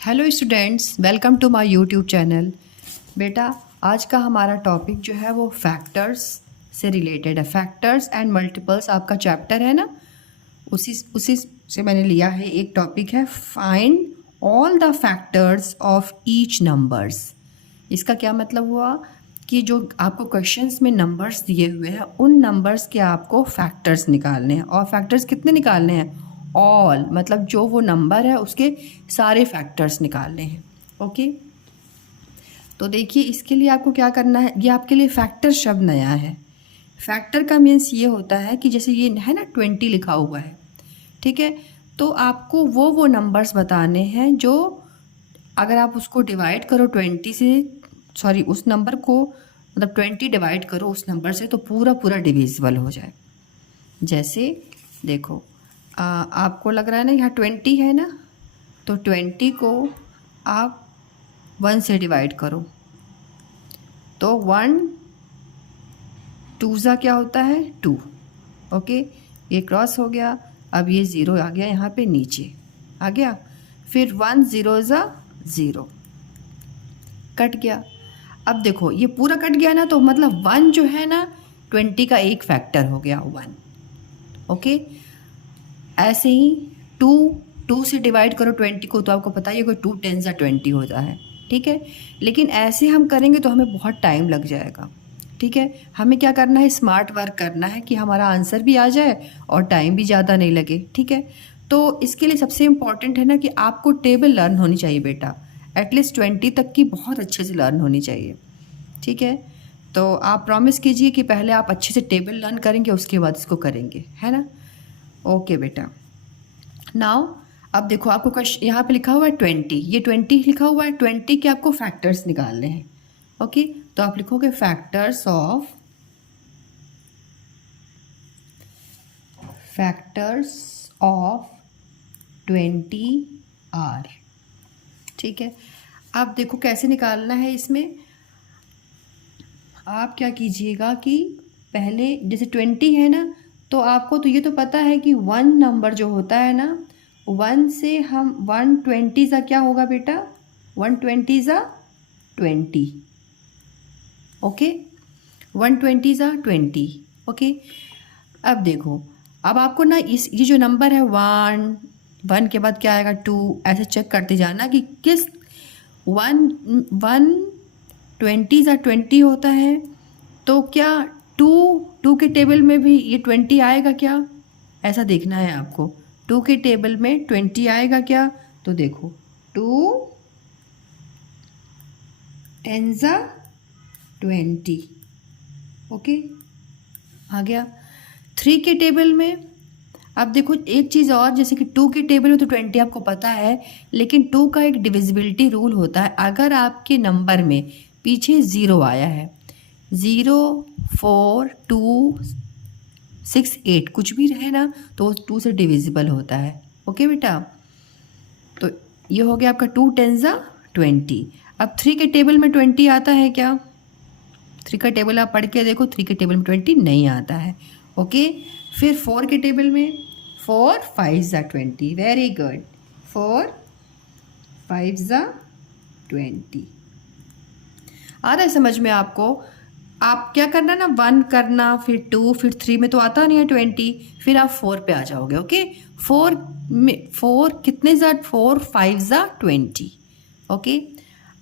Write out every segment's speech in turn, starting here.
Hello students, welcome to my YouTube channel. बेटा, आज का हमारा टॉपिक जो है वो फैक्टर्स से रिलेटेड है। फैक्टर्स एंड मल्टीपल्स आपका चैप्टर है ना, उसी से मैंने लिया है। एक टॉपिक है find all the factors of each numbers. इसका क्या मतलब हुआ कि जो आपको क्वेश्चंस में नंबर्स दिए हुए हैं उन नंबर्स के आपको फैक्टर्स निकालने हैं। और फैक्टर्स कितने निकालने हैं? ऑल, मतलब जो वो नंबर है उसके सारे फैक्टर्स निकालने हैं। ओके, तो देखिए इसके लिए आपको क्या करना है। ये आपके लिए फैक्टर शब्द नया है। फैक्टर का मीन्स ये होता है कि जैसे ये है ना 20 लिखा हुआ है, ठीक है, तो आपको वो नंबर्स बताने हैं जो अगर आप उसको डिवाइड करो 20 से, सॉरी उस नंबर को मतलब 20 डिवाइड करो उस नंबर से तो पूरा पूरा डिविजिबल हो जाए। जैसे देखो आपको लग रहा है ना यहाँ 20 है ना, तो 20 को आप 1 से डिवाइड करो तो 1 2 ज़ा क्या होता है 2। ओके, ये क्रॉस हो गया। अब ये 0 आ गया यहाँ पे नीचे आ गया। फिर 1 0 ज़ा 0 कट गया। अब देखो ये पूरा कट गया ना, तो मतलब 1 जो है ना 20 का एक फैक्टर हो गया 1। ओके, ऐसे ही 2 से डिवाइड करो 20 को, तो आपको पता ही है कि 2 10 ज़ा 20 होता है, ठीक है। लेकिन ऐसे हम करेंगे तो हमें बहुत टाइम लग जाएगा, ठीक है। हमें क्या करना है, स्मार्ट वर्क करना है कि हमारा आंसर भी आ जाए और टाइम भी ज़्यादा नहीं लगे, ठीक है। तो इसके लिए सबसे इम्पॉर्टेंट है ना कि आपको टेबल लर्न होनी चाहिए बेटा। एटलीस्ट 20 तक की बहुत अच्छे से लर्न होनी चाहिए, ठीक है। तो आप प्रॉमिस कीजिए कि पहले आप अच्छे से टेबल लर्न करेंगे, उसके बाद इसको करेंगे, है ना। ओके बेटा, नाउ अब देखो आपको क्वेश्चन यहाँ पे लिखा हुआ है 20, ये 20 लिखा हुआ है। 20 के आपको फैक्टर्स निकालने हैं। ओके, तो आप लिखोगे फैक्टर्स ऑफ 20 आर, ठीक है। अब देखो कैसे निकालना है। इसमें आप क्या कीजिएगा कि पहले जैसे 20 है ना, तो आपको तो ये तो पता है कि 1 नंबर जो होता है ना, 1 से हम 120 ज़ा क्या होगा बेटा, 120 ज़ा 20। ओके, 120 ज़ा 20। ओके, अब देखो, अब आपको ना ये जो नंबर है 1 के बाद क्या आएगा 2, ऐसे चेक करते जाना कि किस 120 ज़ा 20 होता है, तो क्या 2 के टेबल में भी ये 20 आएगा क्या, ऐसा देखना है आपको। 2 के टेबल में 20 आएगा क्या, तो देखो 2 10 ज़ा 20। ओके, आ गया। 3 के टेबल में अब देखो एक चीज़ और, जैसे कि 2 के टेबल में तो 20 आपको पता है, लेकिन 2 का एक डिविजिबिलिटी रूल होता है। अगर आपके नंबर में पीछे 0 आया है, 0 4 2 6 8 कुछ भी रहे ना, तो 2 से डिविजिबल होता है। ओके बेटा, तो ये हो गया आपका 2 10 ज़ा 20। अब 3 के टेबल में 20 आता है क्या? 3 का टेबल आप पढ़ के देखो, 3 के टेबल में 20 नहीं आता है। ओके, फिर 4 के टेबल में 4 5 ज़ा 20, वेरी गुड, 4 5 ज़ा 20। आ रहा है समझ में आपको? आप क्या करना ना, 1 करना, फिर 2, फिर 3 में तो आता नहीं है 20, फिर आप 4 पे आ जाओगे। ओके, 4 कितने ज़ा 4 5 ज़ा 20। ओके,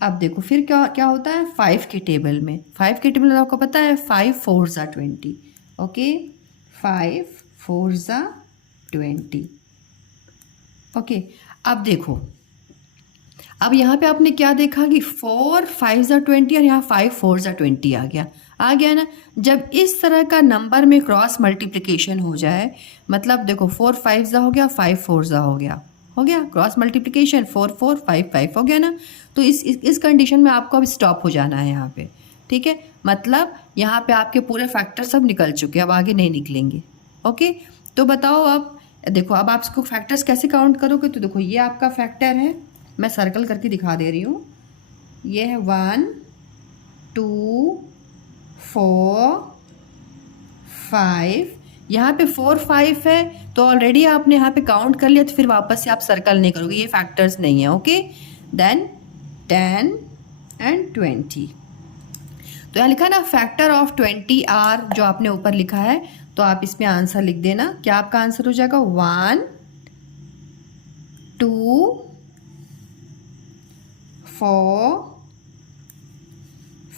अब देखो फिर क्या क्या होता है 5 के टेबल में। 5 के टेबल में आपको पता है 5 4 ज़ा 20। ओके, 5 4 ज़ा 20। ओके, अब देखो, अब यहाँ पे आपने क्या देखा कि 4 5 ज़ा 20 और यहाँ 5 4 ज़ा 20 आ गया ना। जब इस तरह का नंबर में क्रॉस मल्टीप्लिकेशन हो जाए, मतलब देखो 4 5 ज़ा हो गया, 5 4 ज़ा हो गया क्रॉस मल्टीप्लिकेशन, 4 4 5 5 हो गया ना। तो इस कंडीशन में आपको अब स्टॉप हो जाना है यहाँ पे, ठीक है। मतलब यहाँ पे आपके पूरे फैक्टर सब निकल चुके हैं, अब आगे नहीं निकलेंगे। ओके, तो बताओ अब देखो, अब आप इसको फैक्टर्स कैसे काउंट करोगे। तो देखो ये आपका फैक्टर है, मैं सर्कल करके दिखा दे रही हूँ। ये है 1 2 4 5, यहाँ पे 4 5 है तो ऑलरेडी आपने यहाँ पे काउंट कर लिया, तो फिर वापस से आप सर्कल नहीं करोगे, ये फैक्टर्स नहीं है। Okay, then 10 and 20। तो यहाँ लिखा ना फैक्टर ऑफ 20 आर, जो आपने ऊपर लिखा है, तो आप इसमें आंसर लिख देना। क्या आपका आंसर हो जाएगा? 1 2 4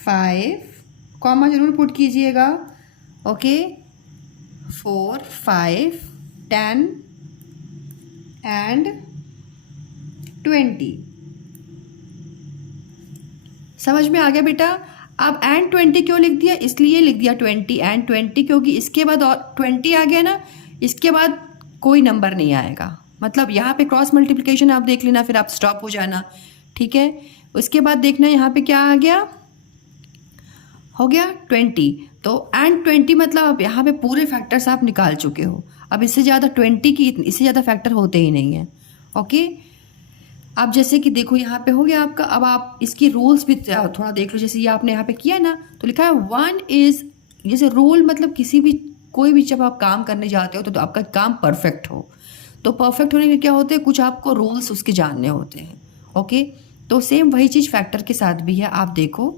5, कॉमा जरूर पुट कीजिएगा। Okay, 4 5 10 and 20। समझ में आ गया बेटा? अब एंड 20 क्यों लिख दिया? इसलिए लिख दिया 20 एंड 20, क्योंकि इसके बाद और 20 आ गया ना, इसके बाद कोई नंबर नहीं आएगा। मतलब यहाँ पे क्रॉस मल्टीप्लिकेशन आप देख लेना, फिर आप स्टॉप हो जाना, ठीक है। उसके बाद देखना यहाँ पे क्या आ गया, हो गया 20। तो एंड 20 मतलब अब यहाँ पे पूरे फैक्टर्स आप निकाल चुके हो। अब इससे ज़्यादा 20 की, इससे ज़्यादा फैक्टर होते ही नहीं हैं। ओके, अब जैसे कि देखो यहाँ पे हो गया आपका। अब आप इसकी रूल्स भी थोड़ा देख लो। जैसे ये आपने यहाँ पे किया ना, तो लिखा है 1 इज़, जैसे रूल मतलब किसी भी, कोई भी जब आप काम करने जाते हो तो आपका काम परफेक्ट हो। तो परफेक्ट होने के क्या होते हैं, कुछ आपको रूल्स उसके जानने होते हैं। ओके, तो सेम वही चीज़ फैक्टर के साथ भी है। आप देखो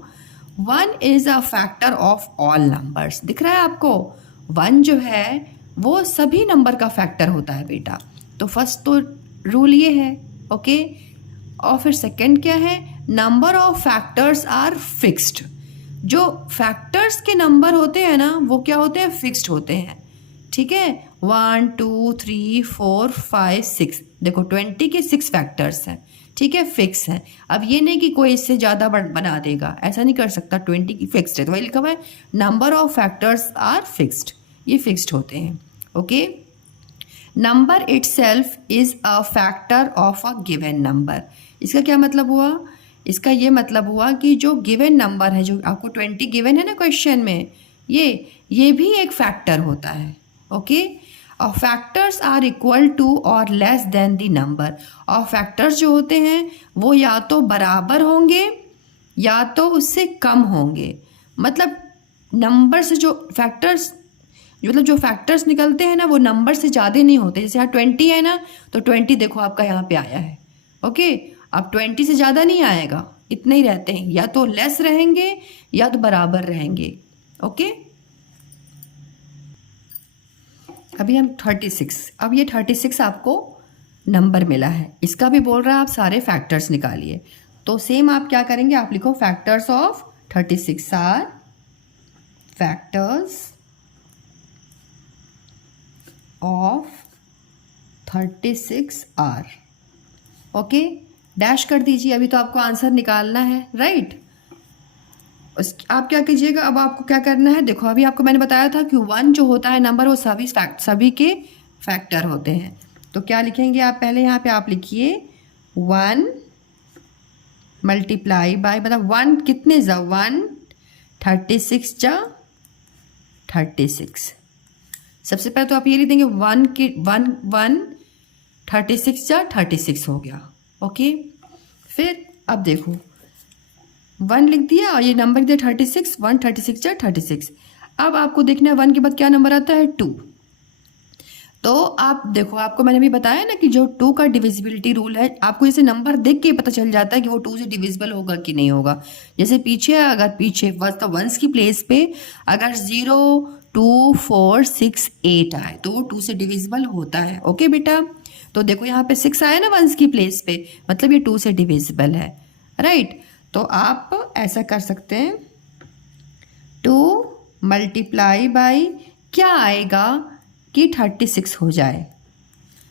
1 is a factor of all numbers, दिख रहा है आपको? 1 जो है वो सभी नंबर का फैक्टर होता है बेटा। तो फर्स्ट तो रूल ये है। ओके, और फिर सेकंड क्या है, number of factors are fixed. जो फैक्टर्स के नंबर होते हैं ना, वो क्या होते हैं, फिक्स्ड होते हैं। ठीक है, 1 2 3 4 5 6, देखो 20 के 6 फैक्टर्स हैं, ठीक है, फिक्स है। अब ये नहीं कि कोई इससे ज़्यादा बना देगा, ऐसा नहीं कर सकता। 20 की फिक्स्ड है, तो वही लिखा हुआ है number of factors are fixed, ये फिक्स्ड होते हैं। Okay, number itself is a factor of a given number. इसका क्या मतलब हुआ? इसका ये मतलब हुआ कि जो गिवन नंबर है, जो आपको 20 गिवन है ना क्वेश्चन में, ये भी एक फैक्टर होता है। ओके, और फैक्टर्स आर इक्वल टू और लेस देन द नंबर। और फैक्टर्स जो होते हैं वो या तो बराबर होंगे या तो उससे कम होंगे। मतलब नंबर से जो फैक्टर्स, मतलब जो फैक्टर्स निकलते हैं ना, वो नंबर से ज़्यादा नहीं होते। जैसे यहाँ 20 है ना, तो 20 देखो आपका यहाँ पे आया है। ओके, अब 20 से ज़्यादा नहीं आएगा, इतने ही रहते हैं, या तो लेस रहेंगे या तो बराबर रहेंगे। ओके, अभी हम 36, अब ये 36 आपको नंबर मिला है, इसका भी बोल रहा है आप सारे फैक्टर्स निकालिए। तो सेम आप क्या करेंगे, आप लिखो factors of 36 are, factors of 36 are. Okay, dash कर दीजिए, अभी तो आपको आंसर निकालना है, राइट। आप क्या कीजिएगा, अब आपको क्या करना है, देखो अभी आपको मैंने बताया था कि 1 जो होता है नंबर, वो सभी के फैक्टर होते हैं। तो क्या लिखेंगे आप, पहले यहाँ पे आप लिखिए 1 मल्टीप्लाई बाय, मतलब 1 कितने जा 1, 36 जा 36। सबसे पहले तो आप ये लिख देंगे 1 के 1 36 जा 36 हो गया। ओके, फिर अब देखो 1 लिख दिया और ये नंबर दिया 36, 1 36 जा 36। अब आपको देखना है 1 के बाद क्या नंबर आता है, 2। तो आप देखो, आपको मैंने भी बताया ना कि जो 2 का डिविजिबिलिटी रूल है, आपको जैसे नंबर देख के पता चल जाता है कि वो 2 से डिविजिबल होगा कि नहीं होगा। जैसे पीछे, अगर पीछे तो 1s की प्लेस पे अगर 0 2 4 6 8 आए तो वो 2 से डिविजिबल होता है। ओके बेटा, तो देखो यहाँ पे 6 आया ना 1s की प्लेस पे, मतलब ये 2 से डिविजिबल है, राइट। तो आप ऐसा कर सकते हैं, 2 मल्टीप्लाई बाई क्या आएगा कि 36 हो जाए।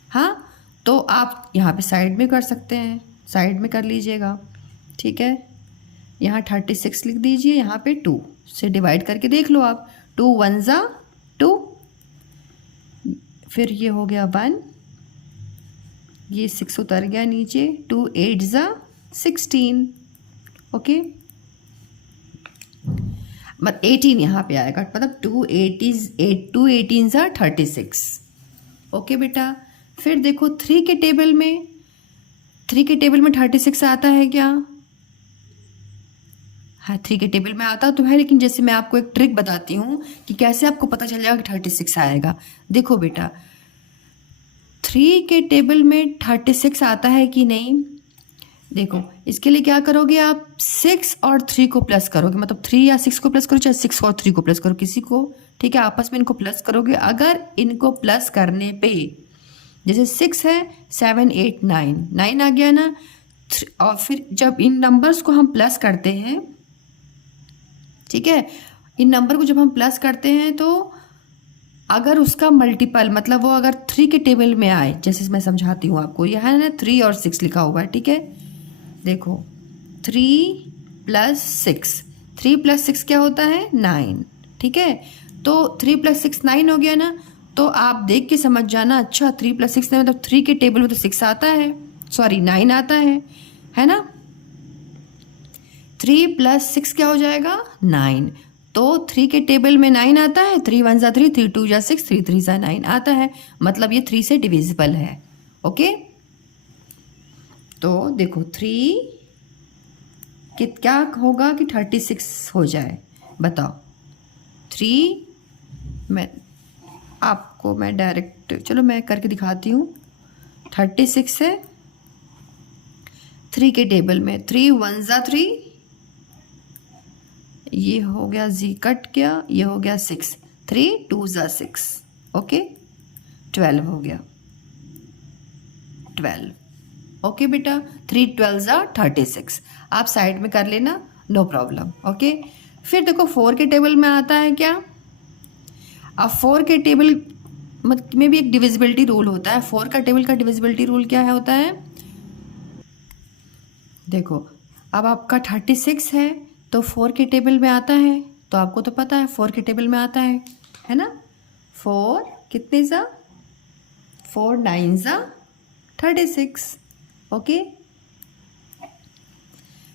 हाँ, तो आप यहाँ पे साइड में कर सकते हैं, साइड में कर लीजिएगा, ठीक है। यहाँ 36 लिख दीजिए, यहाँ पे 2 से डिवाइड करके देख लो आप, 2 1 जा 2, फिर ये हो गया 1, ये 6 उतर गया नीचे, 2 8 जा 16। ओके, मतलब 18 यहाँ पे आएगा, मतलब 2 18 जा 36। ओके बेटा, फिर देखो 3 के टेबल में 36 आता है क्या? हाँ, 3 के टेबल में आता तो है, लेकिन जैसे मैं आपको एक ट्रिक बताती हूँ कि कैसे आपको पता चल जाएगा कि 36 आएगा। देखो बेटा, 3 के टेबल में 36 आता है कि नहीं, देखो इसके लिए क्या करोगे आप, 6 और 3 को प्लस करोगे, मतलब 3 या 6 को प्लस करो, चाहे 6 और 3 को प्लस करो, किसी को, ठीक है, आपस में इनको प्लस करोगे। अगर इनको प्लस करने पे जैसे 6 है, 7 8 9 9 आ गया ना, और फिर जब इन नंबर्स को हम प्लस करते हैं, ठीक है, इन नंबर को जब हम प्लस करते हैं तो अगर उसका मल्टीपल, मतलब वो अगर 3 के टेबल में आए, जैसे मैं समझाती हूँ आपको, यह है ना 3 और 6 लिखा हुआ है, ठीक है, देखो 3 + 6, 3 + 6 क्या होता है 9, ठीक है, तो 3 + 6 9 हो गया ना, तो आप देख के समझ जाना, अच्छा 3 + 6 मतलब 3 के टेबल में तो 6 आता है, सॉरी 9 आता है ना, 3 + 6 क्या हो जाएगा 9, तो 3 के टेबल में 9 आता है, 3 1 = 3, 3 2 = 6, 3 3 = 9 आता है, मतलब ये 3 से डिविजिबल है। ओके, तो देखो 3 क्या होगा कि 36 हो जाए, बताओ 3, मैं डायरेक्ट, चलो मैं करके दिखाती हूँ, 36 है 3 के टेबल में, 3 1 = 3, ये हो गया जी कट गया, ये हो गया 6, 3 2 = 6, ओके 12 हो गया, 12, ओके बेटा, 3 12 = 36, आप साइड में कर लेना, नो प्रॉब्लम। ओके, फिर देखो 4 के टेबल में आता है क्या, अब 4 के टेबल में भी एक डिविजिबिलिटी रूल होता है। 4 का टेबल का डिविजिबिलिटी रूल क्या है होता है, देखो अब आपका 36 है तो 4 के टेबल में आता है, तो आपको तो पता है 4 के टेबल में आता है ना, 4 कितने ज़ा 4 9 ज़ा 36, ओके।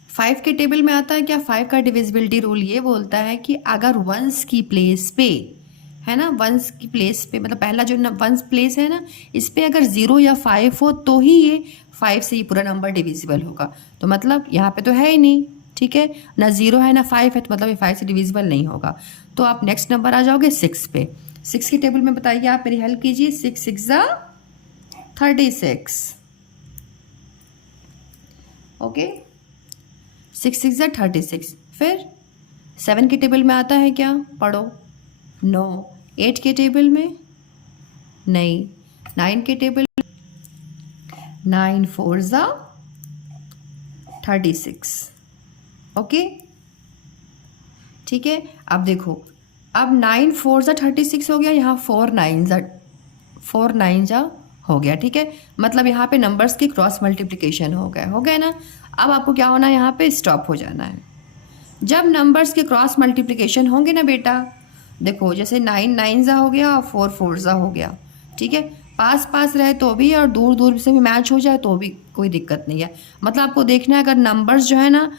5 के टेबल में आता है क्या, 5 का डिविजिबिलिटी रूल ये बोलता है कि अगर वंस की प्लेस पे, है ना, वंस की प्लेस पे, मतलब पहला जो वंस प्लेस है ना, इस पे अगर 0 या 5 हो तो ही ये 5 से ये पूरा नंबर डिविजिबल होगा, तो मतलब यहाँ पे तो है ही नहीं, ठीक है ना, 0 है ना 5 है, तो मतलब ये 5 से डिविजिबल नहीं होगा। तो आप नेक्स्ट नंबर आ जाओगे 6 पे, 6 के टेबल में बताइए, आप मेरी हेल्प कीजिए, 6 6 = 36, ओके 6 6 = 36। फिर 7 के टेबल में आता है क्या, पढ़ो, नो, 8 के टेबल में नहीं, 9 के टेबल, 9 4 = 36, ओके ठीक है। अब देखो, अब 9 4 = 36 हो गया, यहाँ 4 9 हो गया, ठीक है, मतलब यहाँ पे नंबर्स की क्रॉस मल्टीप्लिकेशन हो गया ना। अब आपको क्या होना है, यहाँ पे स्टॉप हो जाना है। जब नंबर्स के क्रॉस मल्टीप्लिकेशन होंगे ना बेटा, देखो जैसे 9 9 हो गया और 4 4 हो गया, ठीक है, पास पास रहे तो भी और दूर दूर से भी मैच हो जाए तो भी कोई दिक्कत नहीं है। मतलब आपको देखना है, अगर नंबर्स जो है ना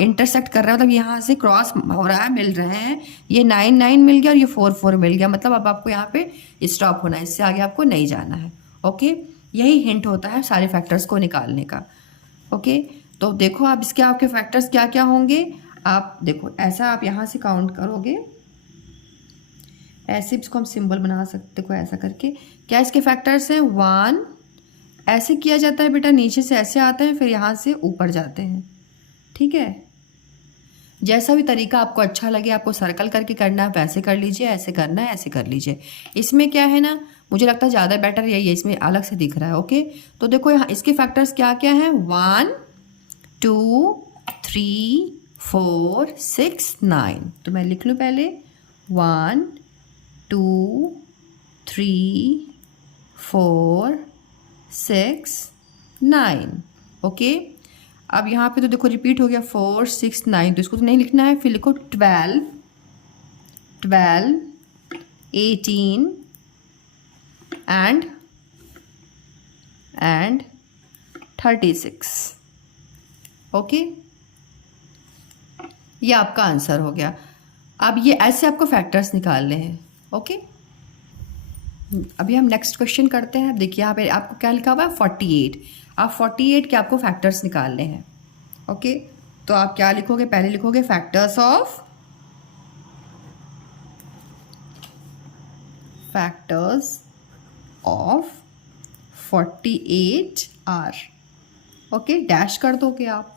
इंटरसेक्ट कर रहा है, मतलब यहाँ से क्रॉस हो रहा है, मिल रहे हैं, ये 9 9 मिल गया और ये 4 4 मिल गया, मतलब अब आपको यहाँ पे स्टॉप होना है, इससे आगे आपको नहीं जाना है। ओके, यही हिंट होता है सारे फैक्टर्स को निकालने का। ओके, तो देखो आप इसके आपके फैक्टर्स क्या क्या होंगे, आप देखो ऐसा आप यहाँ से काउंट करोगे, ऐसे इसको हम सिंबल बना सकते, देखो ऐसा करके, क्या इसके फैक्टर्स हैं 1, ऐसे किया जाता है बेटा, नीचे से ऐसे आते हैं फिर यहाँ से ऊपर जाते हैं, ठीक है, जैसा भी तरीका आपको अच्छा लगे, आपको सर्कल करके करना है वैसे कर लीजिए, ऐसे करना है ऐसे कर लीजिए। इसमें क्या है ना, मुझे लगता है ज़्यादा बेटर यही है, इसमें अलग से दिख रहा है। ओके, तो देखो यहाँ इसके फैक्टर्स क्या क्या हैं, 1 2 3 4 6 9, तो मैं लिख लूँ पहले 1 2 3 4 6 9, ओके। अब यहाँ पे तो देखो रिपीट हो गया 4 6 9, तो इसको तो नहीं लिखना है, फिर लिखो 12 12 18 एंड 36, ओके, ये आपका आंसर हो गया। अब ये ऐसे आपको फैक्टर्स निकालने हैं। ओके, अभी हम नेक्स्ट क्वेश्चन करते हैं। देखिए यहाँ पे आपको क्या लिखा हुआ है 48, आप 48 के आपको फैक्टर्स निकालने हैं। ओके, तो आप क्या लिखोगे, पहले लिखोगे factors of 48 are. Okay, dash कर दोगे आप।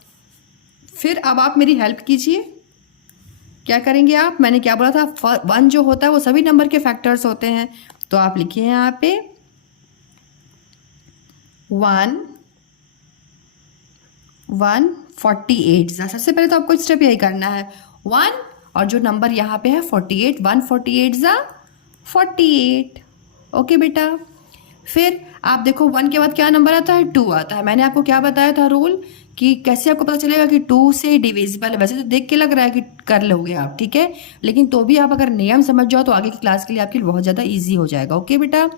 फिर अब आप मेरी हेल्प कीजिए, क्या करेंगे आप, मैंने क्या बोला था, 1 जो होता है वो सभी नंबर के फैक्टर्स होते हैं, तो आप लिखिए यहाँ पे 148। सबसे पहले तो आपको स्टेप यही करना है, 1 और जो नंबर यहाँ पे है 48, 148 ज़ा 48। ओके बेटा, फिर आप देखो 1 के बाद क्या नंबर आता है, 2 आता है। मैंने आपको क्या बताया था रूल, कि कैसे आपको पता चलेगा कि 2 से डिविजिबल है। वैसे तो देख के लग रहा है कि कर लोगे आप, ठीक है, लेकिन तो भी आप अगर नियम समझ जाओ तो आगे की क्लास के लिए आपके लिए बहुत ज़्यादा ईजी हो जाएगा। ओके बेटा,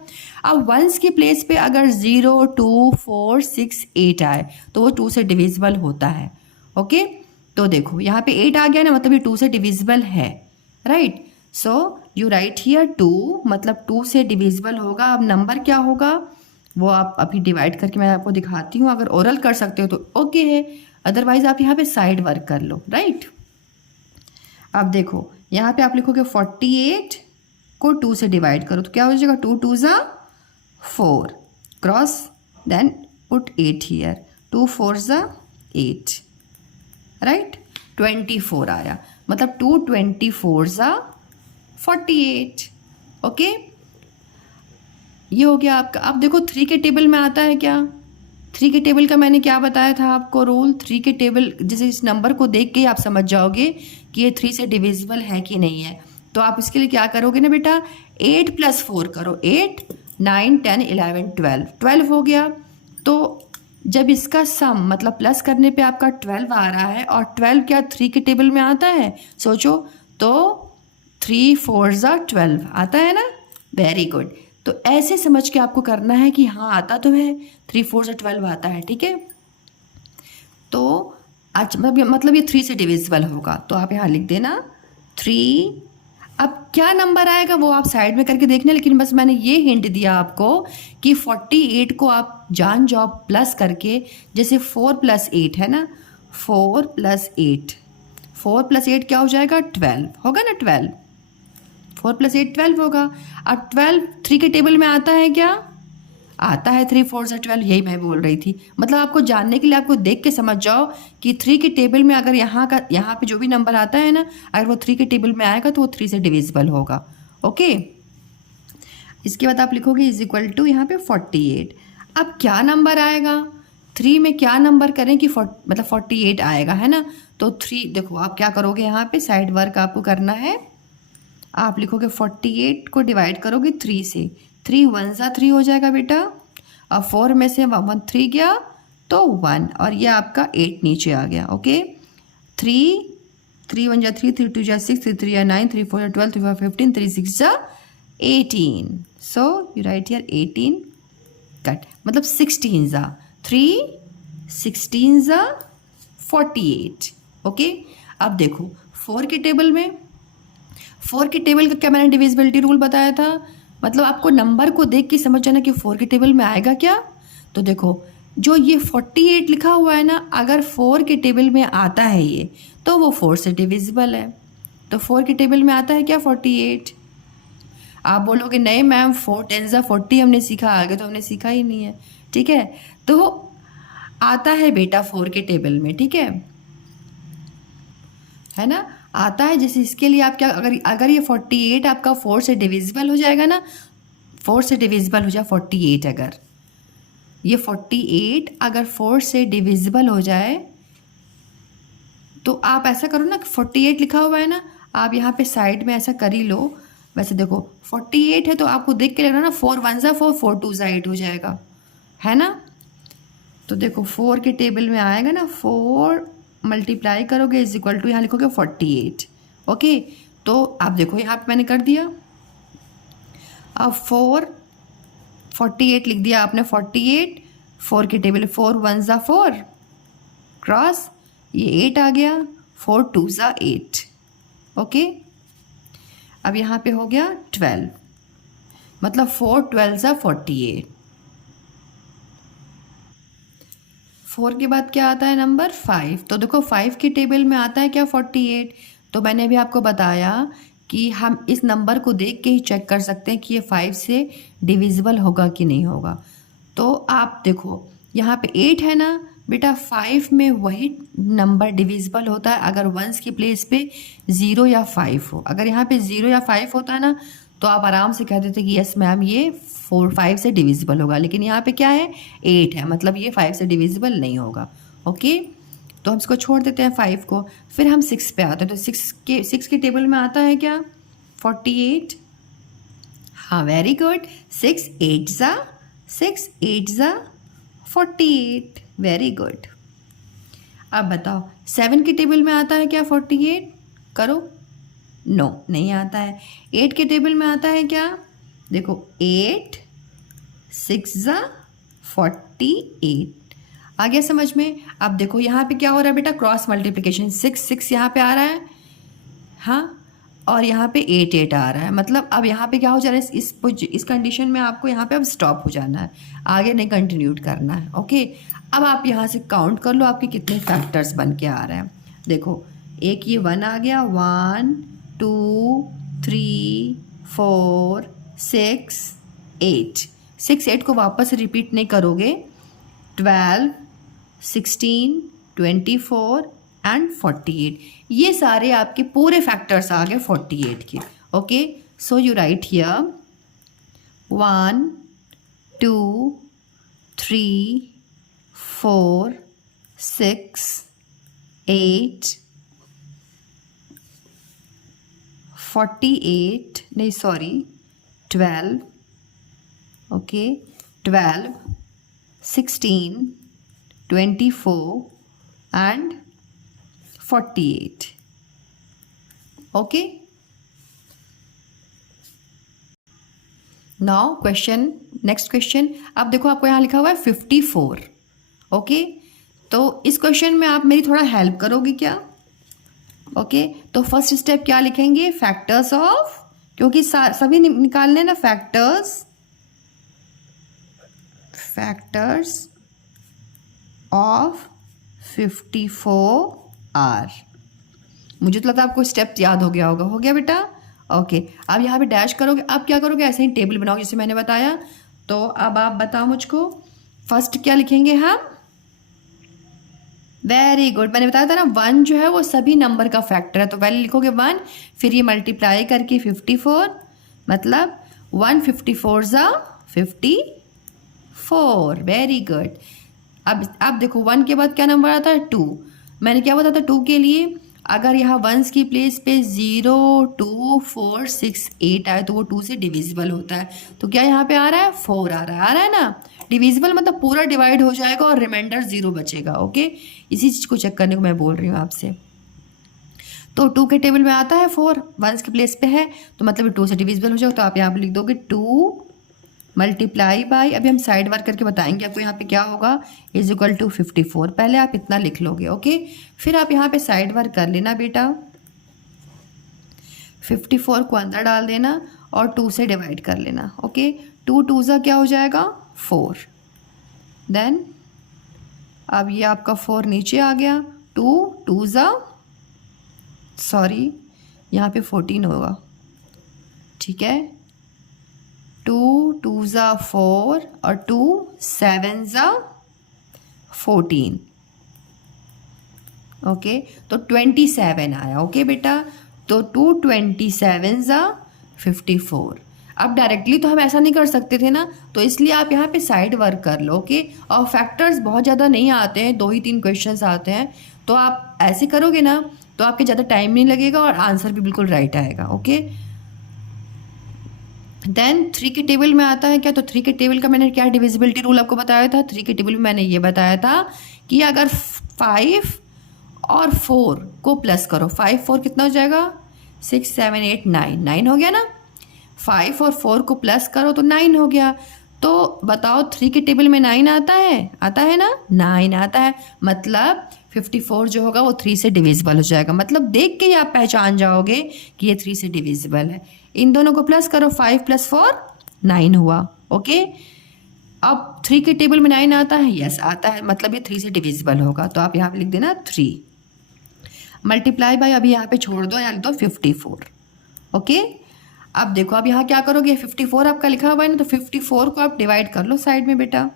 अब वंस की प्लेस पे अगर 0, 2, 4, 6, 8 आए तो वो 2 से डिविजिबल होता है। ओके, तो देखो यहाँ पे 8 आ गया ना, मतलब ये 2 से डिविजिबल है, right. So you right here 2, मतलब 2 से डिविजिबल होगा। अब नंबर क्या होगा वो आप अभी डिवाइड करके मैं आपको दिखाती हूँ। अगर ओरल कर सकते हो तो ओके है, अदरवाइज आप यहाँ पे साइड वर्क कर लो, राइट। अब देखो यहाँ पे आप लिखोगे 48 को 2 से डिवाइड करो तो क्या हो जाएगा, 2 2 ज़ा 4, क्रॉस, देन पुट 8 हियर, 2 4 ज़ा 8, राइट, 24 आया, मतलब 2 24 ज़ा 48। ओके, ये हो गया आपका। अब देखो 3 के टेबल में आता है क्या, 3 के टेबल का मैंने क्या बताया था आपको रूल, 3 के टेबल जैसे इस नंबर को देख के ही आप समझ जाओगे कि ये 3 से डिविजिबल है कि नहीं है। तो आप इसके लिए क्या करोगे ना बेटा, 8 + 4 करो, 8 9 10 11 12, 12 हो गया। तो जब इसका सम मतलब प्लस करने पे आपका 12 आ रहा है, और 12 क्या 3 के टेबल में आता है, सोचो, तो 3 4 ज़ा 12 आता है ना, वेरी गुड। तो ऐसे समझ के आपको करना है कि हाँ आता तो है, 3 4 से 12 आता है, ठीक है। तो अच्छा, मतलब ये 3 से डिविजिबल होगा, तो आप यहाँ लिख देना 3। अब क्या नंबर आएगा वो आप साइड में करके देखना, लेकिन बस मैंने ये हिंट दिया आपको कि 48 को आप जान जाओ प्लस करके, जैसे 4 + 8 है ना, 4 + 8, 4 + 8 क्या हो जाएगा, 12 होगा ना, 12, 4 + 8 12 होगा। अब 12 3 के टेबल में आता है क्या, आता है, 3 4 से 12, यही मैं बोल रही थी। मतलब आपको जानने के लिए आपको देख के समझ जाओ कि 3 के टेबल में अगर यहाँ पे जो भी नंबर आता है ना, अगर वो 3 के टेबल में आएगा तो वो 3 से डिविजिबल होगा। ओके, इसके बाद आप लिखोगे = यहाँ पे 48। अब क्या नंबर आएगा, 3 में क्या नंबर करें कि मतलब 48 आएगा, है ना। तो 3 देखो आप क्या करोगे, यहाँ पे साइड वर्क आपको करना है। आप लिखोगे 48 को डिवाइड करोगे 3 से, 3 1 ज़ा 3 हो जाएगा बेटा। अब 4 में से 1 3 गया तो 1, और ये आपका 8 नीचे आ गया। ओके, 3 3 1 ज़ा 3, 3 2 ज़ा 6, 3 3 ज़ा 9, 3 4 ज़ा 12, 3 4 15, 3 6 ज़ा 18। So you right here 18 cut, मतलब 16 ज़ा 3, 16 ज़ा 48। ओके, अब देखो 4 के टेबल में, 4 के टेबल का क्या मैंने डिविजिबिलिटी रूल बताया था, मतलब आपको नंबर को देख के समझ जाना कि 4 के टेबल में आएगा क्या। तो देखो जो ये 48 लिखा हुआ है ना, अगर 4 के टेबल में आता है ये, तो वो 4 से डिविजिबल है। तो 4 के टेबल में आता है क्या, 48। आप बोलोगे नहीं मैम 4 10 ज़ा 40 हमने सीखा, आगे तो हमने सीखा ही नहीं है, ठीक है। तो आता है बेटा 4 के टेबल में, ठीक है ना, आता है। जैसे इसके लिए आप क्या, अगर ये 48 आपका 4 से डिविजिबल हो जाएगा ना, 4 से डिविजिबल हो जाए 48, अगर ये 48 अगर 4 से डिविजिबल हो जाए तो आप ऐसा करो ना, 48 लिखा हुआ है ना, आप यहाँ पे साइड में ऐसा कर ही लो। वैसे देखो 48 है तो आपको देख के लगना ना, 4 1 ज़ा 4, 4 2 ज़ा 8 हो जाएगा, है ना। तो देखो 4 के टेबल में आएगा ना, 4 मल्टीप्लाई करोगे = यहाँ लिखोगे 48। ओके, तो आप देखो यहाँ पे मैंने कर दिया। अब 48 लिख दिया आपने, 48 4 के टेबल, 4 1 ज़ा 4, क्रॉस, ये 8 आ गया, 4 2 ज़ा 8। ओके, अब यहाँ पे हो गया 12, मतलब 4 12 ज़ा 48। 4 के बाद क्या आता है नंबर 5, तो देखो 5 के टेबल में आता है क्या, 48। तो मैंने अभी आपको बताया कि हम इस नंबर को देख के ही चेक कर सकते हैं कि ये 5 से डिविजिबल होगा कि नहीं होगा। तो आप देखो यहाँ पे 8 है ना, बेटा 5 में वही नंबर डिविजिबल होता है अगर वंस की प्लेस पे 0 या 5 हो। अगर यहाँ पे 0 या 5 होता है ना तो आप आराम से कह देते कि यस मैम ये 5 से डिविजिबल होगा, लेकिन यहाँ पे क्या है 8 है, मतलब ये 5 से डिविजिबल नहीं होगा। ओके, तो हम इसको छोड़ देते हैं 5 को। फिर हम 6 पे आते हैं, तो 6 के टेबल में आता है क्या 48। हाँ वेरी गुड, 6 8 ज़ा 48, वेरी गुड। अब बताओ 7 के टेबल में आता है क्या 48, करो, नो नहीं आता है। 8 के टेबल में आता है क्या, देखो 8 6 ज़ा 48, आ गया समझ में। अब देखो यहाँ पे क्या हो रहा है बेटा, क्रॉस मल्टीप्लिकेशन, 6 यहाँ पे आ रहा है, हाँ, और यहाँ पे 8 आ रहा है, मतलब अब यहाँ पे क्या हो जा रहा है, इस कंडीशन में आपको यहाँ पे अब स्टॉप हो जाना है, आगे नहीं कंटिन्यू करना है। ओके, अब आप यहाँ से काउंट कर लो आपके कितने फैक्टर्स बन के आ रहे हैं। देखो एक ये 1 आ गया, 1 2 3 4 6 8, 6 8 को वापस रिपीट नहीं करोगे, 12 16 24 एंड 48, ये सारे आपके पूरे फैक्टर्स आ गए 48 के। Okay, so you right here 1 2 3 4 6 8 48, नहीं sorry 12, okay 12 16 24 and 48. Okay, now question, next question। अब देखो आपको यहाँ लिखा हुआ है 54। ओके, तो इस क्वेश्चन में आप मेरी थोड़ा हेल्प करोगे क्या। ओके, तो फर्स्ट स्टेप क्या लिखेंगे, फैक्टर्स ऑफ, क्योंकि सभी निकालने ना, फैक्टर्स ऑफ 54 आर। मुझे तो लगता है आपको स्टेप याद हो गया होगा, हो गया बेटा। ओके, अब यहाँ पे डैश करोगे, अब क्या करोगे, ऐसे ही टेबल बनाओगे जैसे मैंने बताया। तो अब आप बताओ मुझको, फर्स्ट क्या लिखेंगे हम, वेरी गुड, मैंने बताया था ना 1 जो है वो सभी नंबर का फैक्टर है, तो पहले लिखोगे 1, फिर ये मल्टीप्लाई करके 54, मतलब 1 54 ज़ा 54, वेरी गुड। अब देखो 1 के बाद क्या नंबर आता है 2, मैंने क्या बताया था 2 के लिए, अगर यहाँ वंस की प्लेस पे 0 2 4 6 8 आए तो वो 2 से डिविजिबल होता है, तो क्या यहाँ पे आ रहा है 4 आ रहा है ना, डिविजिबल मतलब पूरा डिवाइड हो जाएगा और रिमाइंडर 0 बचेगा। ओके, इसी चीज़ को चेक करने को मैं बोल रही हूँ आपसे। तो 2 के टेबल में आता है 4, वंस की प्लेस पे है तो मतलब 2 से डिविजिबल हो जाएगा, तो आप यहाँ पे लिख दोगे 2 मल्टीप्लाई बाई, अभी हम साइड वर्क करके बताएंगे आपको यहाँ पे क्या होगा, इज इक्वल टू 54, पहले आप इतना लिख लोगे। ओके, फिर आप यहाँ पे साइड वर्क कर लेना बेटा, 54 को अंदर डाल देना और 2 से डिवाइड कर लेना। ओके, 2 2 ज़ा क्या हो जाएगा 4, देन अब ये आपका 4 नीचे आ गया, 2 2 ज़ा, सॉरी यहाँ पे 14 होगा, ठीक है, 2 2 ज़ा 4 और 2 7 ज़ा 14, ओके, तो 27 आया। ओके बेटा, तो 2 27 ज़ा 54। अब डायरेक्टली तो हम ऐसा नहीं कर सकते थे ना, तो इसलिए आप यहाँ पे साइड वर्क कर लो। ओके, और फैक्टर्स बहुत ज़्यादा नहीं आते हैं, 2 ही 3 क्वेश्चंस आते हैं, तो आप ऐसे करोगे ना तो आपके ज़्यादा टाइम नहीं लगेगा और आंसर भी बिल्कुल राइट आएगा। ओके, देन 3 के टेबल में आता है क्या, तो 3 के टेबल का मैंने क्या डिविजिबिलिटी रूल आपको बताया था, 3 के टेबल में मैंने ये बताया था कि अगर 5 और 4 को प्लस करो, 5 4 कितना हो जाएगा 6 7 8 9, 9 हो गया ना, 5 और 4 को प्लस करो तो 9 हो गया। तो बताओ 3 के टेबल में 9 आता है ना, 9 आता है, मतलब 54 जो होगा वो 3 से डिविजिबल हो जाएगा, मतलब देख के ही आप पहचान जाओगे कि ये 3 से डिविजिबल है। इन दोनों को प्लस करो, 5 + 4 9 हुआ। ओके, अब 3 के टेबल में 9 आता है, यस आता है, मतलब ये 3 से डिविजिबल होगा, तो आप यहाँ पे लिख देना 3 मल्टीप्लाई बाय, अभी यहाँ पे छोड़ दो, यहाँ लिख दो 54। ओके, अब देखो अब यहाँ क्या करोगे, 54 आपका लिखा हुआ है ना, तो 54 को आप डिवाइड कर लो साइड में बेटा,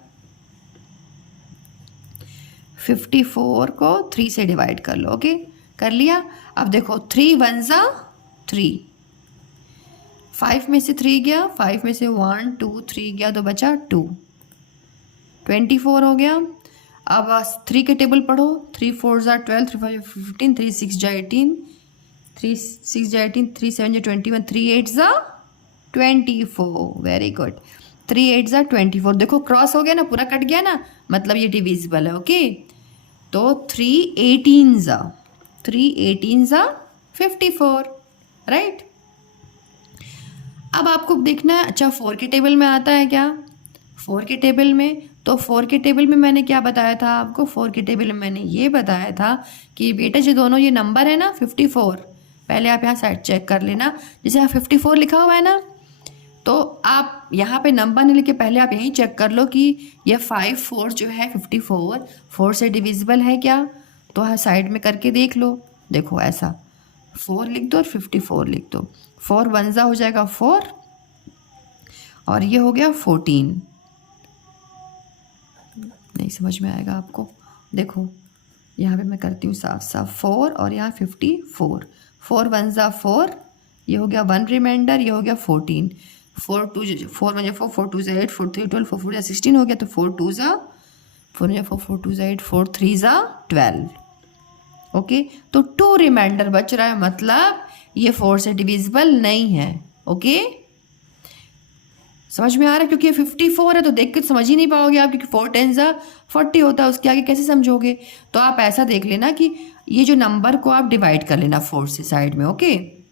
54 को 3 से डिवाइड कर लो। ओके, कर लिया। अब देखो 3 1 ज़ा 3, 5 में से 3 गया, 5 में से 1 2 3 गया तो बचा 2, 24 हो गया। अब 3 के टेबल पढ़ो, 3 4 ज़ा 12, 3 5 15, 3 6 ज़ा 18, 3 6 ज़ा 18, 3 7 ज़ा 21, 3 8 ज़ा 24। वेरी गुड, 3 8 ज़ा 24। देखो क्रॉस हो गया ना, पूरा कट गया ना, मतलब ये डिविजिबल है। ओके, तो 3 18 ज़ा 54, राइट। अब आपको देखना है, अच्छा 4 के टेबल में आता है क्या? 4 के टेबल में, तो 4 के टेबल में मैंने क्या बताया था आपको? 4 के टेबल में मैंने ये बताया था कि बेटा जो दोनों ये नंबर है ना 54, पहले आप यहाँ साइड चेक कर लेना, जैसे यहाँ 54 लिखा हुआ है ना, तो आप यहाँ पे नंबर नहीं लिखे, पहले आप यही चेक कर लो कि ये 5 4 जो है 54 4 से डिविजिबल है क्या, तो हाँ साइड में करके देख लो। देखो ऐसा 4 लिख दो और 54 लिख दो, 4 1 ज़ा हो जाएगा 4 और ये हो गया 14। नहीं समझ में आएगा आपको? देखो यहाँ पे मैं करती हूँ साफ साफ, 4 और यहाँ 54, 4 1 ज़ा 4, ये हो गया 1 रिमाइंडर, ये हो गया 14, 4 2 4 1 4 4 2 ज़ा 8, 4 3 12, 4 4 ज़ा 16 हो गया, तो 4 2 ज़ा 4 4 4 2 ज़ा 8, 4 3 ज़ा 12। ओके, तो 2 रिमाइंडर बच रहा है, मतलब ये 4 से डिविजिबल नहीं है। ओके, समझ में आ रहा है? क्योंकि ये 54 है तो देख के समझ ही नहीं पाओगे आप, क्योंकि 4 10 ज़ा 40 होता है, उसके आगे कैसे समझोगे? तो आप ऐसा देख लेना कि ये जो नंबर को आप डिवाइड कर लेना 4 से साइड में। ओके,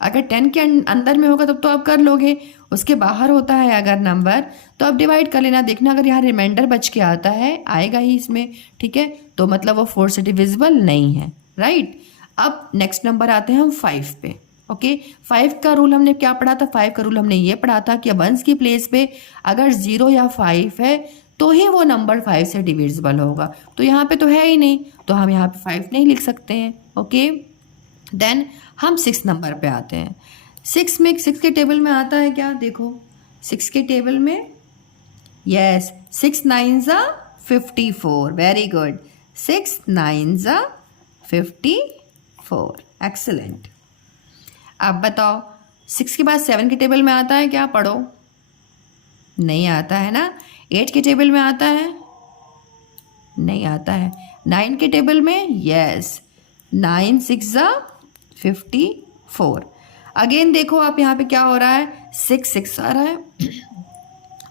अगर 10 के अंदर में होगा तब तो आप कर लोगे, उसके बाहर होता है अगर नंबर तो आप डिवाइड कर लेना। देखना अगर यहाँ रिमाइंडर बच के आता है, आएगा ही इसमें, ठीक है, तो मतलब वो 4 से डिविजिबल नहीं है, राइट। अब नेक्स्ट नंबर आते हैं हम 5 पे। ओके, 5 का रूल हमने क्या पढ़ा था? 5 का रूल हमने ये पढ़ा था कि वंस की प्लेस पे अगर 0 या 5 है तो ही वो नंबर 5 से डिविजिबल होगा। तो यहाँ पे तो है ही नहीं, तो हम यहाँ पे 5 नहीं लिख सकते हैं। ओके, देन हम 6 नंबर पे आते हैं। 6 के टेबल में आता है क्या? देखो 6 के टेबल में, यस, 6 9 ज़ा 54, वेरी गुड, 6 9 ज़ा 54, एक्सलेंट। अब बताओ 6 के बाद 7 के टेबल में आता है क्या? पढ़ो, नहीं आता है ना। 8 के टेबल में आता है? नहीं आता है। 9 के टेबल में, यस, 9 6 ज़ा 54। अगेन देखो आप यहाँ पे क्या हो रहा है, 6 6 आ रहा है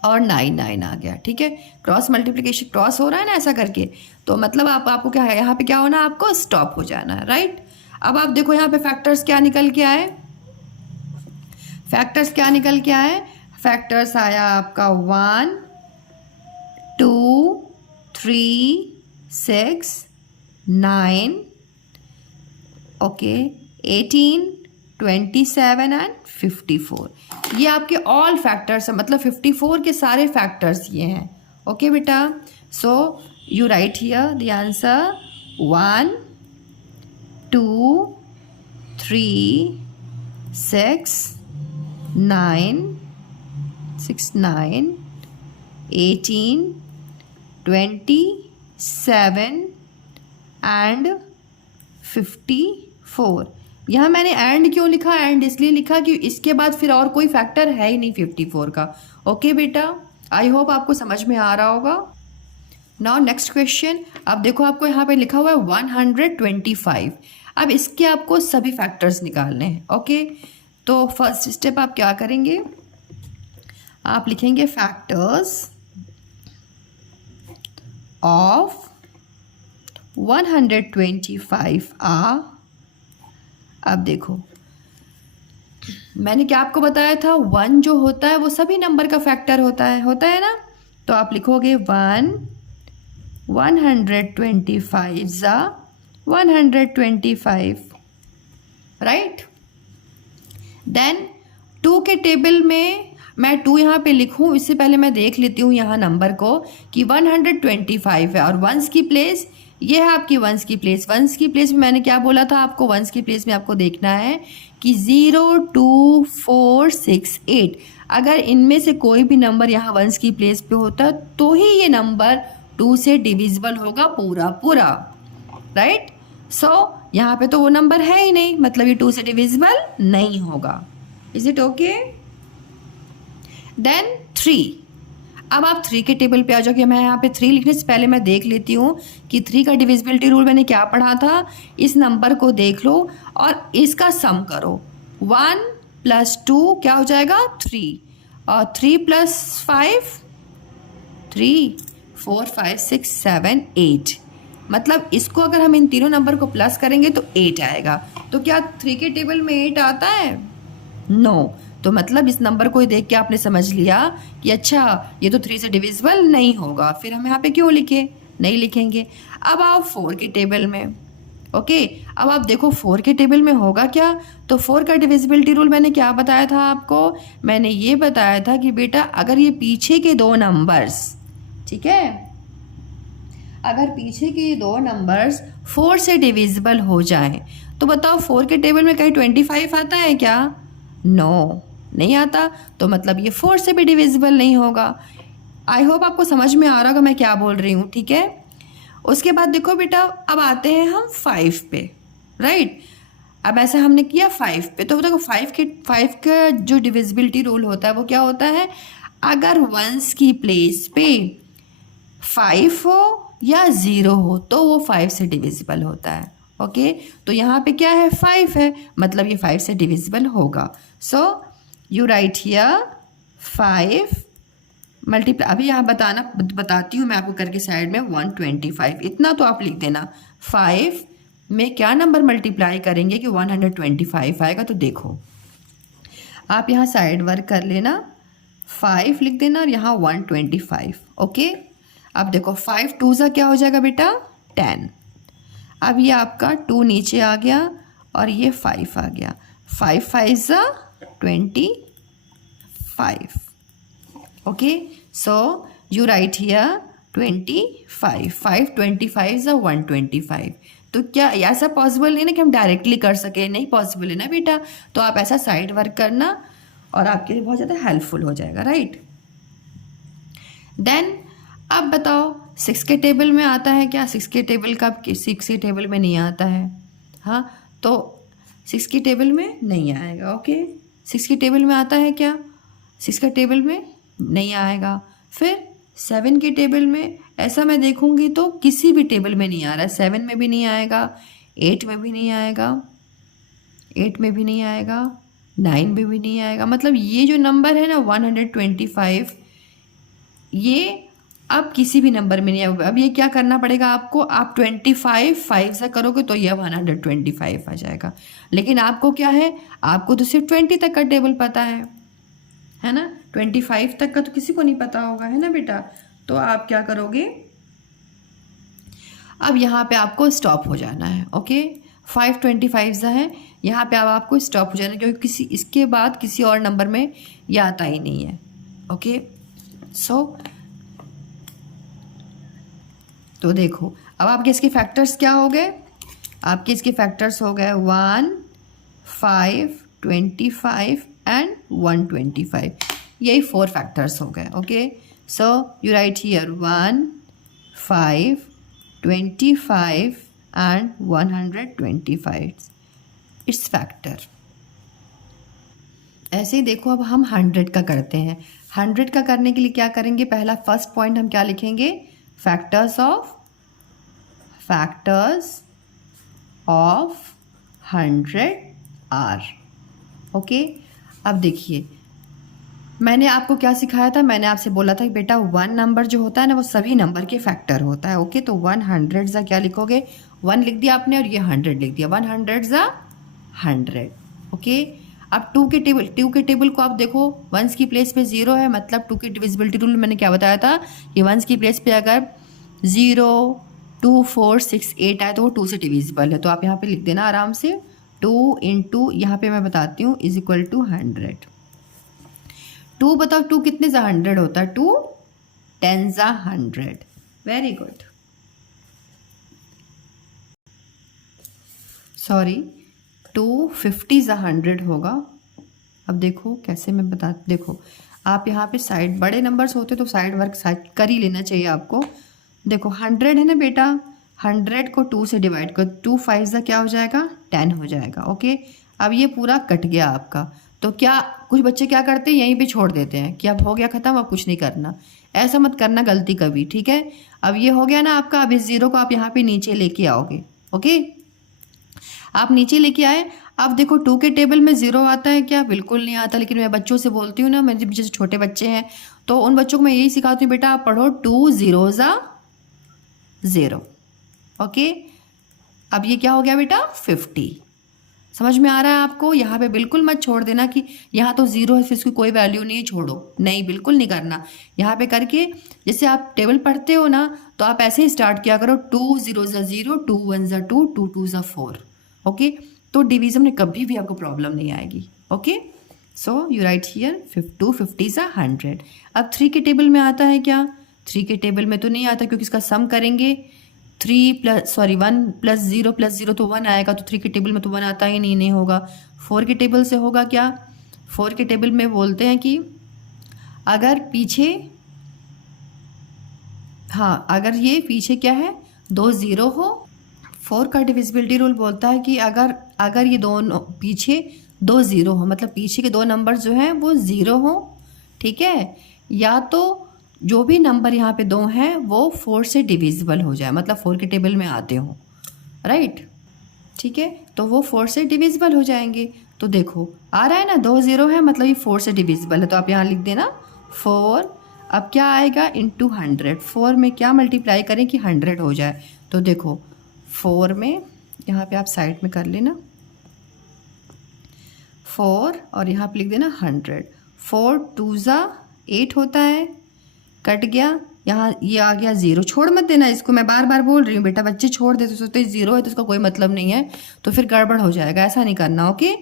और 9 9 आ गया, ठीक है, क्रॉस मल्टीप्लिकेशन क्रॉस हो रहा है ना ऐसा करके, तो मतलब आपको क्या है, यहाँ पे क्या होना, आपको स्टॉप हो जाना है, राइट। अब आप देखो यहाँ पे फैक्टर्स क्या निकल के आए, फैक्टर्स क्या निकल के आए, फैक्टर्स आया आपका 1 2 3 6 9, ओके, 18 27 एंड 54। ये आपके ऑल फैक्टर्स हैं, मतलब 54 के सारे फैक्टर्स ये हैं। ओके बेटा, so you right here the answer 1 2 3 6 9 18 27 and 54। यहाँ मैंने एंड क्यों लिखा? एंड इसलिए लिखा कि इसके बाद फिर और कोई फैक्टर है ही नहीं 54 का। ओके बेटा, आई होप आपको समझ में आ रहा होगा। Now next question. अब देखो आपको यहाँ पे लिखा हुआ है 125। अब इसके आपको सभी फैक्टर्स निकालने हैं। ओके, तो फर्स्ट स्टेप आप क्या करेंगे, आप लिखेंगे फैक्टर्स ऑफ 125 आर। अब देखो मैंने क्या आपको बताया था, 1 जो होता है वो सभी नंबर का फैक्टर होता है ना, तो आप लिखोगे 125 ज़ा 125, राइट। देन 2 के टेबल में मैं 2 यहाँ पे लिखूँ इससे पहले मैं देख लेती हूँ यहाँ नंबर को कि 125 है और वंस की प्लेस ये है आपकी वंस की प्लेस। वंस की प्लेस में मैंने क्या बोला था आपको, वंस की प्लेस में आपको देखना है कि 0 2 4 6 8, अगर इनमें से कोई भी नंबर यहाँ वंस की प्लेस पे होता तो ही ये नंबर 2 से डिविजिबल होगा पूरा पूरा, राइट। सो यहाँ पे तो वो नंबर है ही नहीं, मतलब ये 2 से डिविजिबल नहीं होगा। Is it okay? देन 3। अब आप 3 के टेबल पे आ जाओ कि मैं यहाँ पे 3 लिखने से पहले मैं देख लेती हूँ कि 3 का डिविजिबिलिटी रूल मैंने क्या पढ़ा था। इस नंबर को देख लो और इसका सम करो। 1 + 2 क्या हो जाएगा? 3, और 3 + 5 3, 4 5 6 7 8। मतलब इसको अगर हम इन तीनों नंबर को प्लस करेंगे तो 8 आएगा। तो क्या 3 के टेबल में 8 आता है? नो। तो मतलब इस नंबर को देख के आपने समझ लिया कि अच्छा ये तो 3 से डिविजिबल नहीं होगा, फिर हम यहाँ पे क्यों लिखे? नहीं लिखेंगे। अब आओ 4 के टेबल में। ओके, अब आप देखो 4 के टेबल में होगा क्या। तो 4 का डिविजिबिलिटी रूल मैंने क्या बताया था आपको? मैंने ये बताया था कि बेटा अगर ये पीछे के 2 नंबर्स, ठीक है, अगर पीछे के 2 नंबर्स 4 से डिविजिबल हो जाएं तो बताओ 4 के टेबल में कहीं 25 आता है क्या? नो, नहीं आता। तो मतलब ये 4 से भी डिविजिबल नहीं होगा। आई होप आपको समझ में आ रहा होगा मैं क्या बोल रही हूँ, ठीक है। उसके बाद देखो बेटा, अब आते हैं हम 5 पे, राइट। अब ऐसा हमने किया 5 पे, तो देखो 5 का जो डिविजिबिलिटी रूल होता है वो क्या होता है? अगर वंस की प्लेस पे 5 हो या 0 हो तो वो 5 से डिविजिबल होता है। ओके, तो यहाँ पे क्या है? 5 है, मतलब ये 5 से डिविजिबल होगा। So you right here 5 multiply, अभी यहाँ बताती हूँ मैं आपको करके साइड में 125, इतना तो आप लिख देना। 5 में क्या नंबर मल्टीप्लाई करेंगे कि 125 आएगा? तो देखो आप यहाँ साइड वर्क कर लेना, 5 लिख देना और यहाँ 125। ओके, अब देखो 5 2 सा क्या हो जाएगा बेटा? 10। अब ये आपका 2 नीचे आ गया और ये 5 आ गया। 5 5 सा 25। Okay, so you right here 25। 5 25 सा 125। तो क्या ऐसा पॉसिबल नहीं ना कि हम डायरेक्टली कर सके? नहीं पॉसिबल है ना बेटा। तो आप ऐसा साइड वर्क करना और आपके लिए बहुत ज़्यादा हेल्पफुल हो जाएगा, राइट। देन अब बताओ 6 के टेबल में आता है क्या? 6 के टेबल का 6 के टेबल में नहीं आता है। हाँ, तो 6 के टेबल में नहीं आएगा। ओके, 6 के टेबल में आता है क्या? 6 के टेबल में नहीं आएगा। फिर 7 के टेबल में ऐसा मैं देखूंगी तो किसी भी टेबल में नहीं आ रहा है। 7 में भी नहीं आएगा, 8 में भी नहीं आएगा, 8 में भी नहीं आएगा, 9 में भी नहीं आएगा। मतलब ये जो नंबर है ना 125, ये अब किसी भी नंबर में नहीं आएगा। अब ये क्या करना पड़ेगा आपको? आप 25 5 से करोगे तो ये 125 आ जाएगा। लेकिन आपको क्या है? आपको तो सिर्फ 20 तक का टेबल पता है ना। 25 तक का तो किसी को नहीं पता होगा, है ना बेटा। तो आप क्या करोगे? अब यहाँ पे आपको स्टॉप हो जाना है। ओके, 5 25 है, यहाँ पे अब आपको स्टॉप हो जाना है क्योंकि इसके बाद किसी और नंबर में ये आता ही नहीं है। ओके, सो तो देखो अब आपके इसके फैक्टर्स क्या हो गए? आपके इसके फैक्टर्स हो गए 1 5 25 एंड 125। यही 4 फैक्टर्स हो गए। Okay, so you right here 1 5 25 and 125 it's factor. ऐसे ही देखो अब हम 100 का करते हैं। 100 का करने के लिए क्या करेंगे? पहला फर्स्ट पॉइंट हम क्या लिखेंगे? Factors of 100 are. ओके, अब देखिए मैंने आपको क्या सिखाया था? मैंने आपसे बोला था कि बेटा 1 नंबर जो होता है ना वो सभी नंबर के फैक्टर होता है। ओके, तो 100 ज़ा क्या लिखोगे? 1 लिख दिया आपने और ये 100 लिख दिया। 100 ज़ा 100। ओके, अब 2 के टेबल को आप देखो, 1s की प्लेस पे 0 है, मतलब 2 के डिविजिबिलिटी रूल मैंने क्या बताया था कि 1s की प्लेस पे अगर 0 2 4 6 8 आए तो वो 2 से डिविजिबल है। तो आप यहाँ पे लिख देना आराम से 2 × यहाँ पे मैं बताती हूँ = 100। 2 बताओ 2 कितने ज़ा 100 होता है? 2 10 ज़ा 100। Very good. सॉरी, 2 50 ज़ा 100 होगा। अब देखो कैसे मैं देखो आप यहाँ पे साइड बड़े नंबर्स होते तो साइड वर्क कर ही लेना चाहिए आपको। देखो 100 है ना बेटा, 100 को 2 से डिवाइड करो, 2 5 ज़ा क्या हो जाएगा 10 हो जाएगा। ओके, अब ये पूरा कट गया आपका। तो क्या कुछ बच्चे क्या करते हैं, यहीं पे छोड़ देते हैं कि अब हो गया ख़त्म, अब कुछ नहीं करना। ऐसा मत करना गलती कभी, ठीक है। अब ये हो गया ना आपका, अब इस ज़ीरो को आप यहाँ पे नीचे लेके आओगे। ओके, आप नीचे लेके आए। अब देखो 2 के टेबल में ज़ीरो आता है क्या? बिल्कुल नहीं आता। लेकिन मैं बच्चों से बोलती हूँ ना, मेरे जैसे छोटे बच्चे हैं तो उन बच्चों को मैं यही सिखाती हूँ, बेटा आप पढ़ो 2 0 ज़ा 0। ओके, अब ये क्या हो गया बेटा 50। समझ में आ रहा है आपको? यहाँ पे बिल्कुल मत छोड़ देना कि यहाँ तो ज़ीरो है फिर इसकी कोई वैल्यू नहीं है, छोड़ो, नहीं बिल्कुल नहीं करना। यहाँ पे करके जैसे आप टेबल पढ़ते हो ना, तो आप ऐसे ही स्टार्ट किया करो, 2 0 ज़ा 0, 2 1 ज़ा 2, 2 2 ज़ा 4। ओके, तो डिवीजन में कभी भी आपको प्रॉब्लम नहीं आएगी। Okay, so you right here 2 50 ज़ा 100। अब 3 के टेबल में आता है क्या? 3 के टेबल में तो नहीं आता क्योंकि इसका सम करेंगे 1 + 0 + 0 तो 1 आएगा, तो 3 के टेबल में तो 1 आता ही नहीं, नहीं होगा। 4 के टेबल से होगा क्या? 4 के टेबल में बोलते हैं कि अगर पीछे, हाँ अगर ये पीछे क्या है 2 0 हो, 4 का डिविजिबिलिटी रूल बोलता है कि अगर अगर ये दोनों पीछे 2 0 हो, मतलब पीछे के 2 नंबर जो हैं वो 0 हो, ठीक है, या तो जो भी नंबर यहाँ पे 2 हैं वो 4 से डिविजिबल हो जाए, मतलब 4 के टेबल में आते हो, राइट, ठीक है, तो वो 4 से डिविजिबल हो जाएंगे। तो देखो आ रहा है ना 2 0 है, मतलब ये 4 से डिविजिबल है, तो आप यहाँ लिख देना 4। अब क्या आएगा इंटू 100, 4 में क्या मल्टीप्लाई करें कि 100 हो जाए। तो देखो 4 में यहाँ पे आप साइड में कर लेना 4 और यहाँ पे लिख देना 100। 4 2 ज़ा 8 होता है, कट गया, यहाँ ये आ गया 0। छोड़ मत देना इसको, मैं बार बार बोल रही हूँ बेटा, बच्चे छोड़ देते सोचते 0 है तो इसका कोई मतलब नहीं है, तो फिर गड़बड़ हो जाएगा, ऐसा नहीं करना। ओके,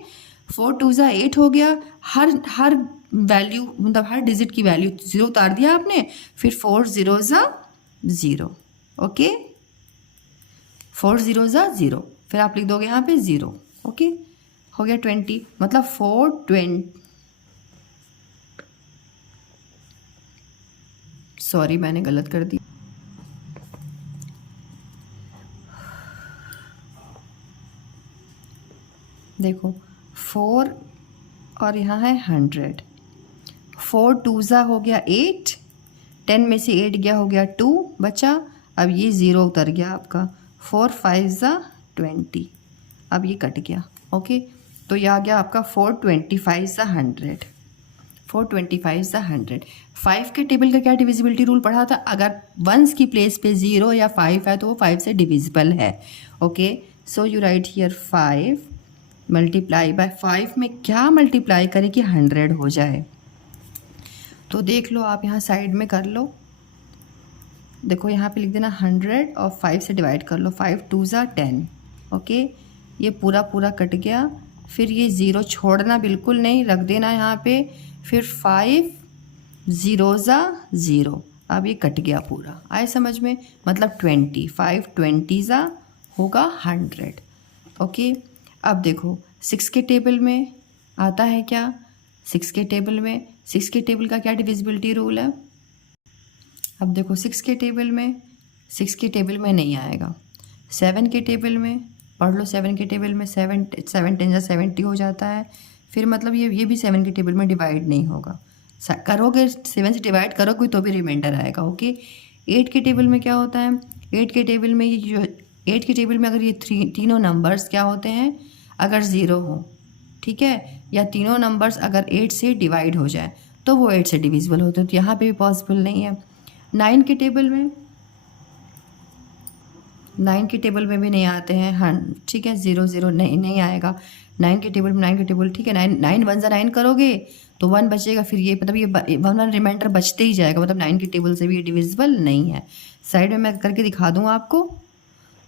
4 2 ज़ा 8 हो गया, हर वैल्यू मतलब हर डिजिट की वैल्यू 0 उतार दिया आपने, फिर 4 0 ज़ा 0। ओके, 4 0 ज़ा 0, फिर आप लिख दोगे यहाँ पे 0। ओके, हो गया 20, मतलब 4 20, सॉरी मैंने गलत कर दी, देखो 4 और यहाँ है 100। 4 2 ज़ा हो गया 8, 10 में से 8 गया, हो गया 2 बचा, अब ये 0 उतर गया आपका। 4 5 ज़ा 20, अब ये कट गया। ओके, तो ये आ गया आपका 425 ज़ा 100, 425 ज़ा 100। 5 के टेबल का क्या डिविजिबिलिटी रूल पढ़ा था? अगर वंस की प्लेस पे 0 या 5 है तो वो 5 से डिविजिबल है। Okay, so you right here 5 multiply by 5 में क्या मल्टीप्लाई करें कि 100 हो जाए? तो देख लो आप यहाँ साइड में कर लो, देखो यहाँ पे लिख देना 100 और 5 से डिवाइड कर लो, 5 2 ज़ा 10। ओके, ये पूरा पूरा कट गया, फिर ये 0 छोड़ना बिल्कुल नहीं, रख देना यहाँ पे, फिर 5 0 ज़ा 0, अब ये कट गया पूरा, आए समझ में, मतलब 20, 5 20 ज़ा होगा 100। ओके, अब देखो 6 के टेबल में आता है क्या? 6 के टेबल में, 6 के टेबल का क्या डिविजिबिलिटी रूल है? अब देखो 6 के टेबल में, 6 के टेबल में नहीं आएगा। 7 के टेबल में पढ़ लो, 7 के टेबल में 7 10 ज़ा 70 हो जाता है, फिर मतलब ये भी 7 के टेबल में डिवाइड नहीं होगा, करोगे 7 से डिवाइड करोगे तो भी रिमाइंडर आएगा। ओके, 8 के टेबल में क्या होता है? 8 के टेबल में ये 8 के टेबल में अगर ये तीनों नंबर्स क्या होते हैं, अगर 0 हो, ठीक है, या तीनों नंबर्स अगर 8 से डिवाइड हो जाए तो वो 8 से डिविजिबल होते हैं, तो यहाँ पे भी पॉसिबल नहीं है। 9 के टेबल में, 9 के टेबल में भी नहीं आते हैं, हाँ ठीक है, 0 0 नहीं आएगा 9 के टेबल में। 9 के टेबल ठीक है, 9 1 ज़ा 9 करोगे तो 1 बचेगा, फिर ये मतलब ये 1 रिमाइंडर बचते ही जाएगा, मतलब 9 के टेबल से भी ये डिविजिबल नहीं है। साइड में मैं करके दिखा दूँ आपको,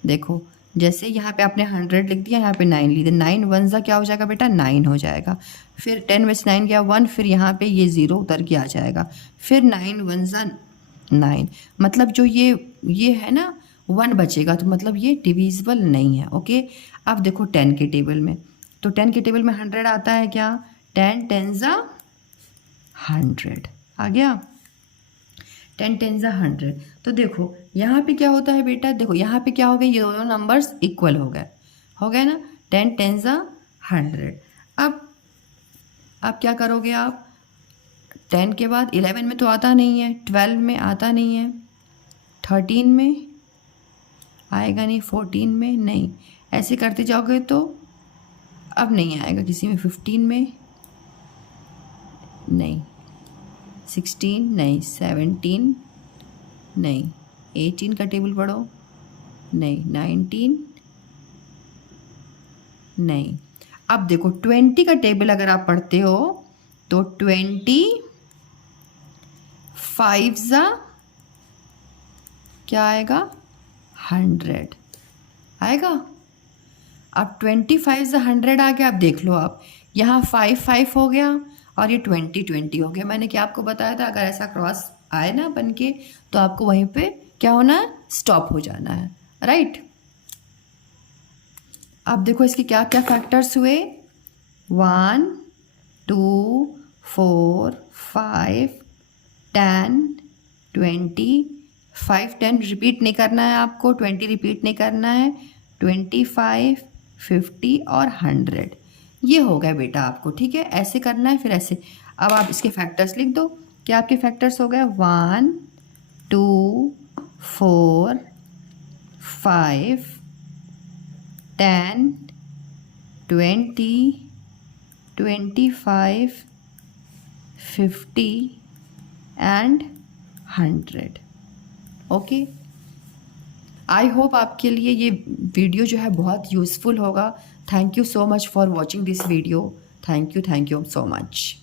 देखो जैसे यहाँ पे आपने 100 लिख दिया, यहाँ पे 9 लिख दिया, 9 1 ज़ा क्या हो जाएगा बेटा 9 हो जाएगा, फिर 10 में से 9 गया 1, फिर यहाँ पे ये 0 उतर के आ जाएगा, फिर 9 1 ज़ा 9, मतलब जो ये है ना 1 बचेगा, तो मतलब ये डिविजिबल नहीं है। ओके, अब देखो 10 के टेबल में, तो 10 के टेबल में 100 आता है क्या? 10 10 ज़ा 100 आ गया। 10 10 100। तो देखो यहाँ पे क्या होता है बेटा, देखो यहाँ पे क्या हो गया, ये दोनों नंबर्स इक्वल हो गए ना, 10 10 100। अब क्या करोगे आप, 10 के बाद 11 में तो आता नहीं है, 12 में आता नहीं है, 13 में आएगा नहीं, 14 में नहीं, ऐसे करते जाओगे तो अब नहीं आएगा किसी में, 15 में नहीं, 16 नहीं, 17 नहीं, 18 का टेबल पढ़ो नहीं, 19 नहीं। अब देखो 20 का टेबल अगर आप पढ़ते हो तो 25 क्या आएगा, 100 आएगा। अब 25 100 आ गया। अब देख लो आप, यहाँ 5 5 हो गया और ये 20 20 हो गया। मैंने क्या आपको बताया था, अगर ऐसा क्रॉस आए ना बन के तो आपको वहीं पे क्या होना है, स्टॉप हो जाना है, राइट। अब देखो इसके क्या क्या फैक्टर्स हुए, 1 2 4 5 10 20, 5 10 रिपीट नहीं करना है आपको, 20 रिपीट नहीं करना है, 25 50 और 100 ये हो गया बेटा आपको, ठीक है। ऐसे करना है, फिर ऐसे। अब आप इसके फैक्टर्स लिख दो। क्या आपके फैक्टर्स हो गए, 1 2 4 5 10 20 25 50 एंड 100। ओके, आई होप आपके लिए ये वीडियो जो है बहुत यूज़फुल होगा। Thank you so much for watching this video. Thank you so much.